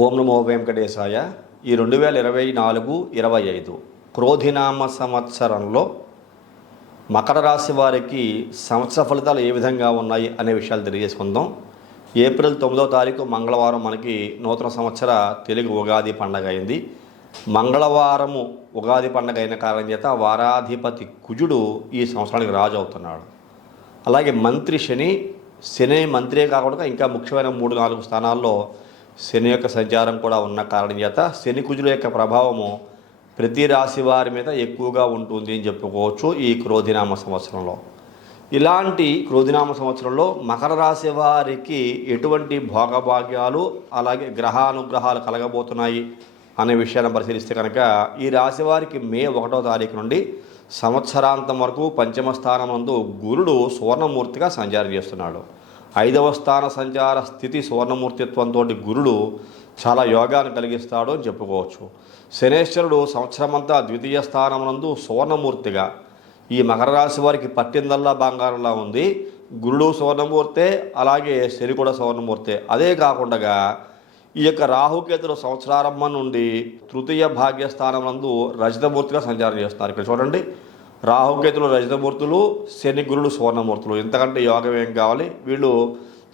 ఓం నమో వెంకటేశాయ. ఈ 2024-25 క్రోధినామ సంవత్సరంలో మకర రాశి వారికి సంవత్సర ఫలితాలు ఏ విధంగా ఉన్నాయి అనే విషయాలు తెలియజేసుకుందాం. ఏప్రిల్ 9వ తారీఖు మంగళవారం మనకి నూతన సంవత్సర తెలుగు ఉగాది పండగ అయింది. మంగళవారము ఉగాది పండగ అయిన కారణం చేత వారాధిపతి కుజుడు ఈ సంవత్సరానికి రాజు అవుతున్నాడు. అలాగే మంత్రి శని మంత్రే కాకుండా ఇంకా ముఖ్యమైన 3-4 స్థానాల్లో శని యొక్క సంచారం కూడా ఉన్న కారణం చేత శని కుజుల యొక్క ప్రభావము ప్రతి రాశి వారి మీద ఎక్కువగా ఉంటుంది అని చెప్పుకోవచ్చు. ఈ క్రోధినామ సంవత్సరంలో ఇలాంటి క్రోధినామ సంవత్సరంలో మకర రాశి వారికి ఎటువంటి భోగభాగ్యాలు అలాగే గ్రహానుగ్రహాలు కలగబోతున్నాయి అనే విషయాన్ని పరిశీలిస్తే కనుక ఈ రాశి వారికి మే 1వ తారీఖు నుండి సంవత్సరాంతం వరకు పంచమ స్థానం నందు గురుడు సువర్ణమూర్తిగా సంచారం చేస్తున్నాడు. 5వ స్థాన సంచార స్థితి సువర్ణమూర్తిత్వంతో గురుడు చాలా యోగాన్ని కలిగిస్తాడు అని చెప్పుకోవచ్చు. శనేశ్వరుడు సంవత్సరమంతా ద్వితీయ స్థానం నందు సువర్ణమూర్తిగా ఈ మకర రాశి వారికి పట్టిందల్లా బంగారంలా ఉంది. గురుడు సువర్ణమూర్తే, అలాగే శని కూడా సువర్ణమూర్తే. అదే కాకుండా ఈ యొక్క రాహుకేతులు సంవత్సరారంభం నుండి తృతీయ భాగ్యస్థానం నందు రజతమూర్తిగా సంచారం చేస్తున్నారు. ఇక్కడ చూడండి, రాహుకేతులు రజతమూర్తులు, శని గురుడు సువర్ణమూర్తులు. ఇంతకంటే యోగం ఏం కావాలి? వీళ్ళు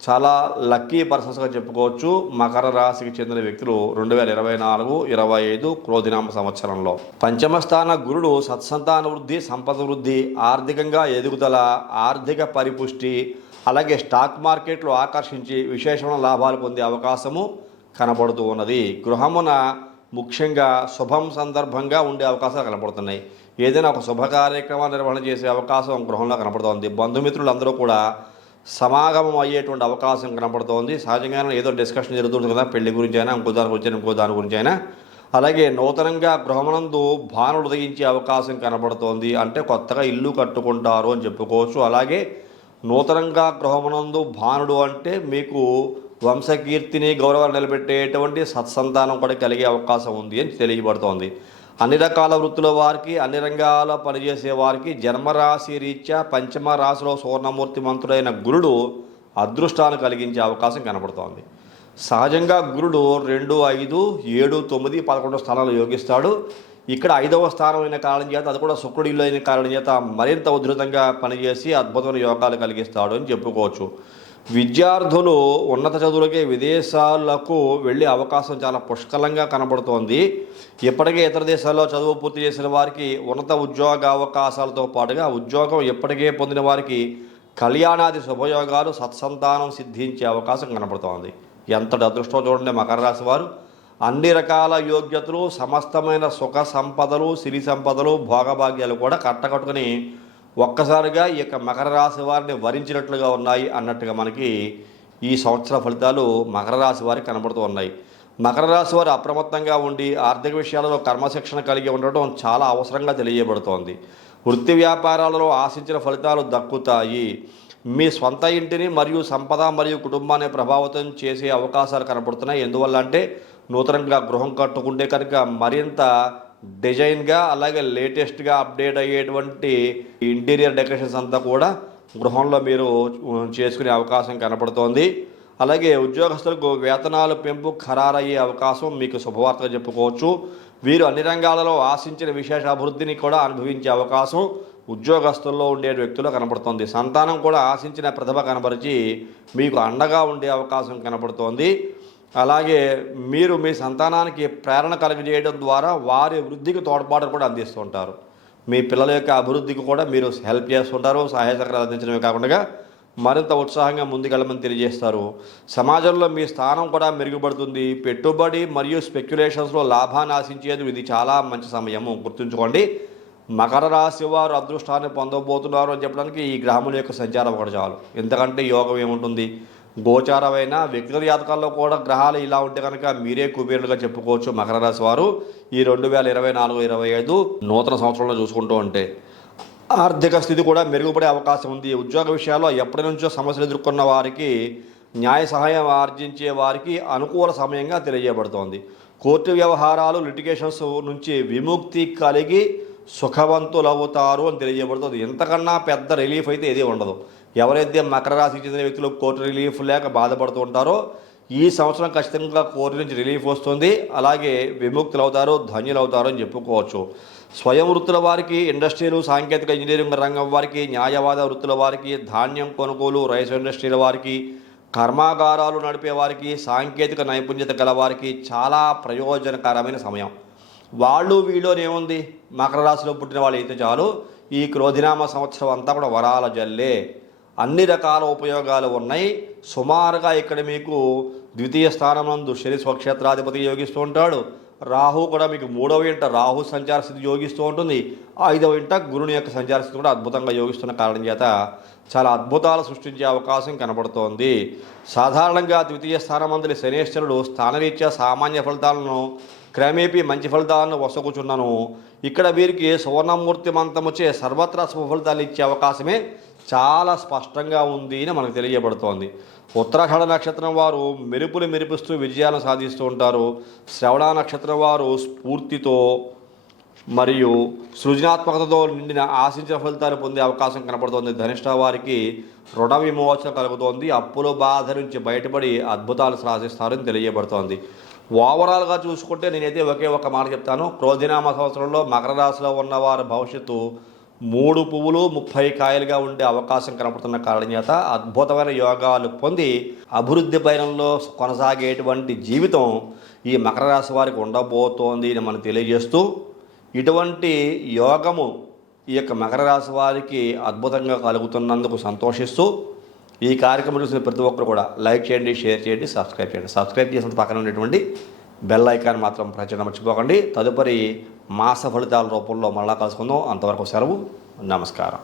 చాలా లక్కీ పర్సన్స్గా చెప్పుకోవచ్చు. మకర రాశికి చెందిన వ్యక్తులు 2024-25 క్రోధినామ సంవత్సరంలో. పంచమ స్థాన గురుడు సత్సంతాన వృద్ధి, సంపద వృద్ధి, ఆర్థికంగా ఎదుగుదల, ఆర్థిక పరిపుష్టి, అలాగే స్టాక్ మార్కెట్లో ఆకర్షించి విశేషమైన లాభాలు పొందే అవకాశము కనబడుతూ ఉన్నది. గృహమున ముఖ్యంగా శుభం సందర్భంగా ఉండే అవకాశాలు కనబడుతున్నాయి. ఏదైనా ఒక శుభ కార్యక్రమాన్ని నిర్వహణ చేసే అవకాశం గృహంలో కనపడుతోంది. బంధుమిత్రులందరూ కూడా సమాగమం అయ్యేటువంటి అవకాశం కనపడుతోంది. సహజంగానే ఏదో డిస్కషన్ జరుగుతుంది కదా, పెళ్లి గురించి అయినా ఇంకో దాని గురించి అయినా. అలాగే నూతనంగా గృహమునందు భానుడు ఉదయించే అవకాశం కనబడుతోంది. అంటే కొత్తగా ఇల్లు కట్టుకుంటారు అని చెప్పుకోవచ్చు. అలాగే నూతనంగా గృహమునందు భానుడు అంటే మీకు వంశకీర్తిని గౌరవాన్ని నిలబెట్టేటువంటి సత్సంతానం కూడా కలిగే అవకాశం ఉంది అని తెలియబడుతోంది. అన్ని రకాల వృత్తుల వారికి, అన్ని రంగాల పనిచేసే వారికి జన్మరాశి రీత్యా పంచమ రాశిలో సువర్ణమూర్తి మంత్రుడైన గురుడు అదృష్టాన్ని కలిగించే అవకాశం కనబడుతోంది. సహజంగా గురుడు 2, 5, 7, 9, 11 స్థానాలు యోగిస్తాడు. ఇక్కడ 5వ స్థానం అయిన కారణం చేత, అది కూడా శుక్రుడి ఇల్లు అయిన కారణం చేత మరింత ఉధృతంగా పనిచేసి అద్భుతమైన యోగాలు కలిగిస్తాడు అని చెప్పుకోవచ్చు. విద్యార్థులు ఉన్నత చదువులకే విదేశాలకు వెళ్ళే అవకాశం చాలా పుష్కలంగా కనబడుతోంది. ఇప్పటికే ఇతర దేశాల్లో చదువు పూర్తి చేసిన వారికి ఉన్నత ఉద్యోగ అవకాశాలతో పాటుగా ఉద్యోగం ఇప్పటికే పొందిన వారికి కళ్యాణాది శుభయోగాలు, సత్సంతానం సిద్ధించే అవకాశం కనబడుతోంది. ఎంతటి అదృష్టం చూడండి మకర రాశి వారు. అన్ని రకాల యోగ్యతలు, సమస్తమైన సుఖ సంపదలు, సిరి సంపదలు, భోగభాగ్యాలు కూడా కట్టకట్టుకుని ఒక్కసారిగా ఈ యొక్క మకర రాశి వారిని వరించినట్లుగా ఉన్నాయి అన్నట్టుగా మనకి ఈ సంవత్సర ఫలితాలు మకర రాశి వారికి కనబడుతూ ఉన్నాయి. మకర రాశి వారు అప్రమత్తంగా ఉండి ఆర్థిక విషయాలలో కర్మశిక్షణ కలిగి ఉండటం చాలా అవసరంగా తెలియబడుతోంది. వృత్తి వ్యాపారాలలో ఆశించిన ఫలితాలు దక్కుతాయి. మీ స్వంత ఇంటిని మరియు సంపద మరియు కుటుంబాన్ని ప్రభావితం చేసే అవకాశాలు కనబడుతున్నాయి. ఎందువల్ల అంటే నూతనంగా గృహం కట్టుకుంటే కనుక మరింత డిజైన్గా, అలాగే లేటెస్ట్గా అప్డేట్ అయ్యేటువంటి ఇంటీరియర్ డెకరేషన్స్ అంతా కూడా గృహంలో మీరు చేసుకునే అవకాశం కనపడుతోంది. అలాగే ఉద్యోగస్తులకు వేతనాలు పెంపు ఖరారయ్యే అవకాశం మీకు శుభవార్తగా చెప్పుకోవచ్చు. వీరు అన్ని రంగాలలో ఆశించిన విశేష అభివృద్ధిని కూడా అనుభవించే అవకాశం ఉద్యోగస్తుల్లో ఉండే వ్యక్తులు కనపడుతోంది. సంతానం కూడా ఆశించిన ప్రతిభ కనబరిచి మీకు అండగా ఉండే అవకాశం కనపడుతోంది. అలాగే మీరు మీ సంతానానికి ప్రేరణ కలిగజేయడం ద్వారా వారి వృద్ధికి తోడ్పాటు కూడా అందిస్తుంటారు. మీ పిల్లల యొక్క అభివృద్ధికి కూడా మీరు హెల్ప్ చేస్తుంటారు. సహాయ సహకారాలు అందించడమే కాకుండా మరింత ఉత్సాహంగా ముందుకెళ్ళమని తెలియజేస్తారు. సమాజంలో మీ స్థానం కూడా మెరుగుపడుతుంది. పెట్టుబడి మరియు స్పెక్యులేషన్స్లో లాభాన్ని ఆశించేది ఇది చాలా మంచి సమయము. గుర్తుంచుకోండి, మకర రాశి వారు అదృష్టాన్ని పొందబోతున్నారు అని చెప్పడానికి ఈ గ్రహముల యొక్క సంచారం ఒకటి చాలు. ఎందుకంటే యోగం ఏముంటుంది? గోచారమైన వ్యక్తిగత జాతకాల్లో కూడా గ్రహాలు ఇలా ఉంటే కనుక మీరే కుబేరులుగా చెప్పుకోవచ్చు. మకర రాశి వారు ఈ 2024-25 నూతన సంవత్సరంలో చూసుకుంటూ ఉంటే ఆర్థిక స్థితి కూడా మెరుగుపడే అవకాశం ఉంది. ఉద్యోగ విషయాల్లో ఎప్పటి నుంచో సమస్యలు ఎదుర్కొన్న వారికి న్యాయ సహాయం ఆర్జించే వారికి అనుకూల సమయంగా తెలియజేయబడుతోంది. కోర్టు వ్యవహారాలు, లిటిగేషన్స్ నుంచి విముక్తి కలిగి సుఖవంతులవుతారు అని తెలియజేయబడుతుంది. ఎంతకన్నా పెద్ద రిలీఫ్ అయితే ఏది ఉండదు. ఎవరైతే మకర రాశికి చెందిన వ్యక్తులు కోర్టు రిలీఫ్ లేక బాధపడుతూ ఉంటారో ఈ సంవత్సరం ఖచ్చితంగా కోరి నుంచి రిలీఫ్ వస్తుంది. అలాగే విముక్తులు అవుతారు, ధన్యులు అవుతారు అని చెప్పుకోవచ్చు. స్వయం వృత్తుల వారికి, ఇండస్ట్రీలు, సాంకేతిక ఇంజనీరింగ్ రంగం వారికి, న్యాయవాద వృత్తుల వారికి, ధాన్యం కొనుగోలు, రైస్ ఇండస్ట్రీల వారికి, కర్మాగారాలు నడిపే వారికి, సాంకేతిక నైపుణ్యత గల వారికి చాలా ప్రయోజనకరమైన సమయం. వాళ్ళు వీళ్ళని ఏముంది, మకర రాశిలో పుట్టిన వాళ్ళు అయితే చాలు ఈ క్రోధినామ సంవత్సరం అంతా కూడా వరాల జల్లే, అన్ని రకాల ఉపయోగాలు ఉన్నాయి. సుమారుగా ఇక్కడ మీకు ద్వితీయ స్థానం నందు శని స్వక్షేత్రాధిపతి యోగిస్తూ ఉంటాడు. రాహు కూడా మీకు 3వ ఇంట రాహు సంచార స్థితి యోగిస్తూ ఉంటుంది. 5వ ఇంట గురుని యొక్క సంచార స్థితి కూడా అద్భుతంగా యోగిస్తున్న కారణం చేత చాలా అద్భుతాలు సృష్టించే అవకాశం కనబడుతోంది. సాధారణంగా ద్వితీయ స్థానమందులి శనేశ్వరుడు స్థానరీత్యా సామాన్య ఫలితాలను క్రమేపీ మంచి ఫలితాలను వసగుచున్నాను. ఇక్కడ వీరికి సువర్ణమూర్తి మంత్రముచే సర్వత్రా శుభ ఫలితాలు ఇచ్చే అవకాశమే చాలా స్పష్టంగా ఉంది అని మనకు తెలియబడుతోంది. ఉత్తరాషాఢ నక్షత్రం వారు మెరుపులు మెరిపిస్తూ విజయాలను సాధిస్తూ ఉంటారు. శ్రవణ నక్షత్రం వారు స్ఫూర్తితో మరియు సృజనాత్మకతతో నిండిన ఆశించిన ఫలితాలు పొందే అవకాశం కనబడుతోంది. ధనిష్ట వారికి రుణ విమోచన కలుగుతోంది. అప్పుల బాధ నుంచి బయటపడి అద్భుతాలు సాధిస్తారని తెలియబడుతోంది. ఓవరాల్గా చూసుకుంటే నేనైతే ఒకే ఒక మాట చెప్తాను. క్రోధినామ సంవత్సరంలో మకర రాశిలో ఉన్నవారి భవిష్యత్తు 3 పువ్వులు 30 కాయలుగా ఉండే అవకాశం కనపడుతున్న కారణం చేత అద్భుతమైన యోగాలు పొంది అభివృద్ధి పయనంలో కొనసాగేటువంటి జీవితం ఈ మకర రాశి వారికి ఉండబోతోంది అని మనం తెలియజేస్తూ, ఇటువంటి యోగము ఈ యొక్క మకర రాశి వారికి అద్భుతంగా కలుగుతున్నందుకు సంతోషిస్తూ, ఈ కార్యక్రమం చూసిన ప్రతి ఒక్కరు కూడా లైక్ చేయండి, షేర్ చేయండి, సబ్స్క్రైబ్ చేయండి. సబ్స్క్రైబ్ చేసిన పక్కన ఉన్నటువంటి బెల్ ఐకాన్ మాత్రం ప్రెస్ చేయడం మర్చిపోకండి. తదుపరి మాస ఫలితాల రూపంలో మళ్ళా కలుసుకుందాం. అంతవరకు సెలవు. నమస్కారం.